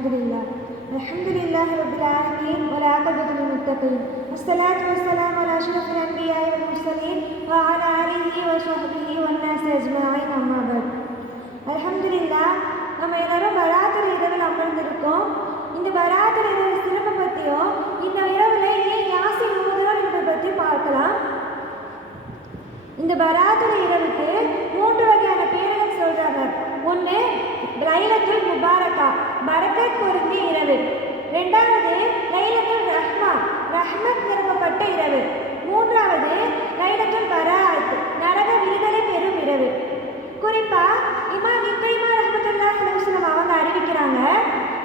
الحمد لله رب العالمين والعاقبة للمتقين والصلاة والسلام على أشرف الأنبياء والمرسلين وعلى آله وصحبه والناس أجمعين أما بعد. அல்ஹம்துலில்லாஹ், நம்ம எல்லாரும் பராத்துல் இரவில் அமர்ந்திருக்கோம். இந்த பராத்துல் இரவு சிறப்பை பற்றியும் இந்த இரவில் ஏன் யாசின் ஓதுறோம் என்பதை பற்றி பார்க்கலாம். இந்த பராத்துல் இரவுக்கு 3 வகையான பேர்கள் சொல்றாங்க. ஒன்று லைலத்துல் முபாரகா, பரக்கத் பொருந்திய இரவு. ரெண்டாவது லைலத்துல் ரஹ்மா, ரஹ்மத் நிரப்பப்பட்ட இரவு. மூன்றாவது லைலத்துல் பராஅத், நரக விடுதலை பெறும் இரவு. குறிப்பா இமாம் இக்ரிமா ரஹ்மத்துல்லாஹி அலைஹி வஸல்லம் அவங்க அறிவிக்கிறாங்க,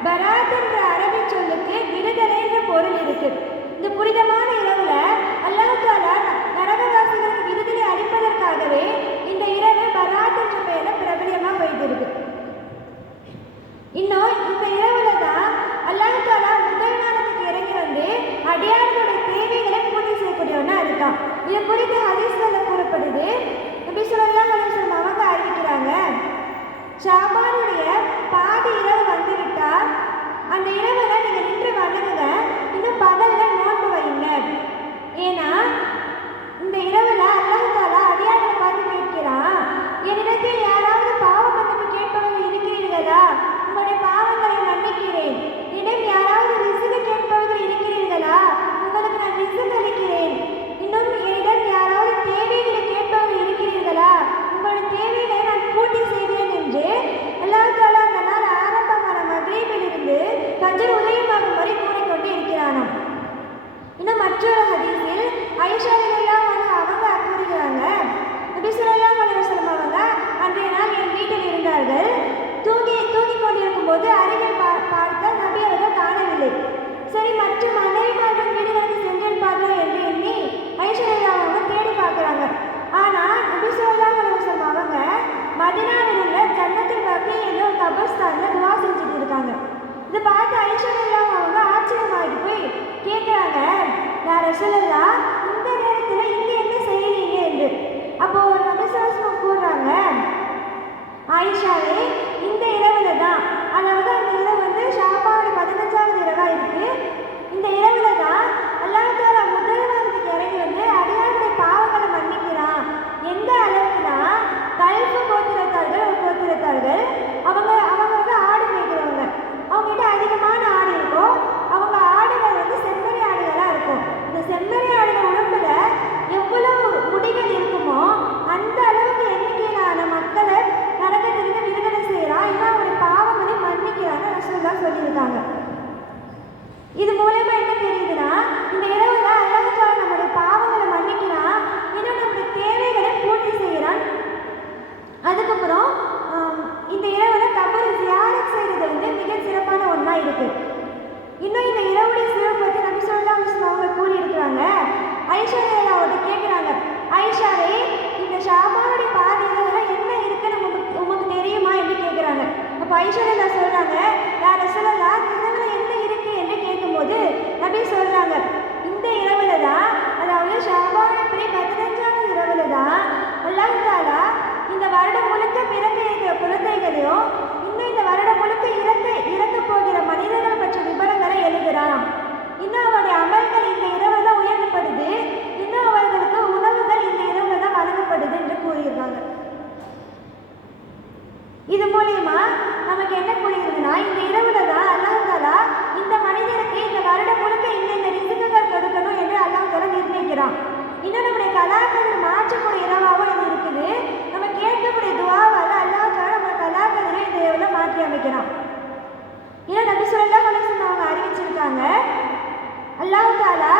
பராத் என்ற அரபி சொல்லுக்கு விடுதலை என்ற பொருள் இருக்கு. இந்த புனிதமான இரவுல அல்லாஹ் தஆலா நரகவாசிகளுக்கு விடுதலை அளிப்பதற்காகவே இந்த இரவு பராத் என்ற பெயர்ல பிரபலியமா போயிட்டு இருக்கு. இன்னும் இந்த இரவுல தான் அல்லாஹ் தஆலா முதல் வானத்துக்கு இறங்கி வந்து அடியார்களுடைய தேவைகளை பூர்த்தி செய்யக்கூடியவனா இருக்கான். இது குறித்து ஹதீஸ்ல கூறப்படுது. நபி ஸல்லல்லாஹு அலைஹி வஸல்லம் அவங்க அறிவிக்கிறாங்க, ஷாபானுடைய பாதி இரவு வந்துவிட்டால் அந்த இரவுல நீங்க நின்று வணங்குங்க, இன்னும் பகல்ல நோன்பு வைங்க. ஏன்னா இந்த இரவுல அல்லாஹ் தஆலா அடியார்களை பார்த்து கேட்கிறான், என்னிடத்தில் யாராவது பாவ மன்னிப்பு கேட்பவர்கள் இருக்கிறீர்களா? உங்களுடைய பாவங்களை மன்னிக்கிறேன். என்னிடம் யாராவது ரிஸ்க் கேட்பவர்கள் இருக்கிறீர்களா? உங்களுக்கு நான் ரிஸ்க் அளிக்கிறேன். இன்னும் என்னிடம் யாராவது தேவைகளை கேட்பவர்கள் இருக்கிறீர்களா? உங்களுடைய தேவைகளை நான் பூர்த்தி செய்வேன் என்று அல்லாஹ் தஆலா அந்த நாள் ஆரம்பமான மக்ரிபிலிருந்து ஃபஜ்ர் உதயமாகும் வரை கூறிக்கொண்டே இருக்கிறானாம். இன்னும் மற்றொரு ஹதீஸில் ஆயிஷா ரலியல்லாஹு அன்ஹா அவங்க கூறுகிறாங்க, நபி ஸல்லல்லாஹு அலைஹி வஸல்லம் அவங்க அன்றைய நாள் என் வீட்டில் இருந்தார்கள். தூங்கிக் கொண்டிருக்கும் போது அருகில் பார்த்த நபி அவர்கள் காணவில்லை. சரி, மற்ற மனைவிமார்கள் வீடுகளுக்கு சென்றிருப்பார்கள் என்று எண்ணி ஆயிஷா ரலியல்லாஹு அவங்க தேடி பார்க்குறாங்க. ஆனால் நபி ஸல்லல்லாஹு அலைஹி வஸல்லம் அவங்க மதீனாவில் உள்ள ஜன்னத்துல் பக்கீ என்ற ஒரு கபர்ஸ்தான்ல துஆ செஞ்சுட்டு இருக்காங்க. இதை பார்த்து ஆயிஷா ரலியல்லாஹு அவங்க ஆச்சரியமாகி போய் கேட்குறாங்க, யா ரசூலல்லாஹ், இந்த நேரத்தில் இங்கே என்ன செய்யறீங்க என்று. அப்போ ஒரு நபி ஸல்லல்லாஹு அலைஹி வஸல்லம் கூறுறாங்க, ஆயிஷாவே, இந்த இரவுல தான், அதாவது அந்த இரவு வந்து ஷாபானுடைய 15வது இரவா இருக்கு. இந்த இரவுல தான் அல்லாஹ் தஆலா முதல் வானத்துக்கு இறங்கி வந்து அடியாருடைய பாவங்களை மன்னிக்கிறான். எந்த அளவுக்குனா, கல்ஃபு கோத்திரத்தார்கள் ஒரு கோத்திரத்தார்கள், அவங்க வந்து ஆடு மேய்க்கிறவங்க. அவங்ககிட்ட அதிகமான ஆடு இருக்கும். அவங்க ஆடுகள் வந்து செம்மறி ஆடுகளா இருக்கும். இந்த செம்மறி ஆடுகள் உடம்புல எவ்வளவு முடிகள் இருக்குமோ அந்த அளவுக்கு எண்ணிக்கையிலான மக்களை நரகத்திலிருந்து விடுதலை செய்யறான். இவன் அவருடைய பாவங்களை மன்னிக்கிறான்னு ரசூலுல்லாஹ் சொல்லியிருக்காங்க. இது மூலமா என்ன தெரியுதுன்னா, இந்த இரவுல அல்லாஹ் தஆலா நம்முடைய பாவங்களை மன்னிக்கிறான், இன்னும் நம்முடைய தேவைகளை பூர்த்தி செய்யறான். அதுக்கப்புறம் இந்த இரவுல கபர் ஜியாரத் செய்யறது வந்து மிக சிறப்பான ஒன்றா இருக்கு. இன்னும் இந்த இரவுடைய சிறப்பு பற்றி நபி ஸல்லல்லாஹு அலைஹி வஸல்லம் அவங்க கூறியிருக்கிறாங்க. ஆயிஷா ரலியல்லாஹு அன்ஹா கேட்குறாங்க, ஆயிஷாவே, இந்த ஷாபானுடைய பாதி இரவுல என்ன இருக்குன்னு உங்களுக்கு தெரியுமா என்று கேட்குறாங்க. அப்போ ஆயிஷா ரலியல்லாஹு சொல்றாங்க, யா ரசூலல்லாஹ், இரவுல என்ன இருக்கு என்று கேட்கும்போது நபி சொல்றாங்க, இந்த இரவுல தான், அதாவது ஷாபானுடைய 15வது இரவுல தான் அல்லாஹ் தஆலா இந்த வருடம் முழுக்க பிறக்க இருக்கிற குழந்தைகளையும் இன்னும் இந்த வருடம் முழுக்க இறக்க போகிற மனிதர்கள் பற்றிய விவரங்களை எழுதுகிறான். இன்னும் அவருடைய அமல்கள் இந்த இரவு தான் உயர்த்தப்படுது. இன்னும் அவர்களுக்கு உணவுகள் இந்த இரவு தான் வழங்கப்படுது என்று கூறியிருக்காங்க. இது மூலியமா நமக்கு என்ன புரியுதுன்னா, இந்த இரவுல தான் அல்லாஹ் தஆலா இந்த மனிதருக்கு இந்த வருடம் முழுக்க இந்த ரிஸ்க்குகள் கொடுக்கணும் என்று அல்லாஹ் தஆலா நிர்ணயிக்கிறான். இன்னும் நம்முடைய கலாக்கதிர் மாற்றக்கூடிய இரவாகவும் இது இருக்குது. நம்ம கேட்கக்கூடிய துஆவால அல்லாஹ் தஆலா நம்ம கலாக்கதிரை இந்த இரவுல மாற்றி அமைக்கிறான். இன்னும் நபி ஸல்லல்லாஹு அலைஹி வஸல்லம் அவங்க அறிவிச்சிருக்காங்க, அல்லாஹ் தஆலா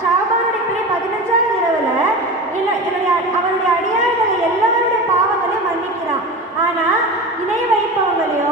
ஷாபானுடைய 15வது இரவுல அவருடைய அடியார்களை எல்லாருடைய பாவங்களையும் மன்னிக்கிறான். ஆனா இணை வைப்பவங்களையும்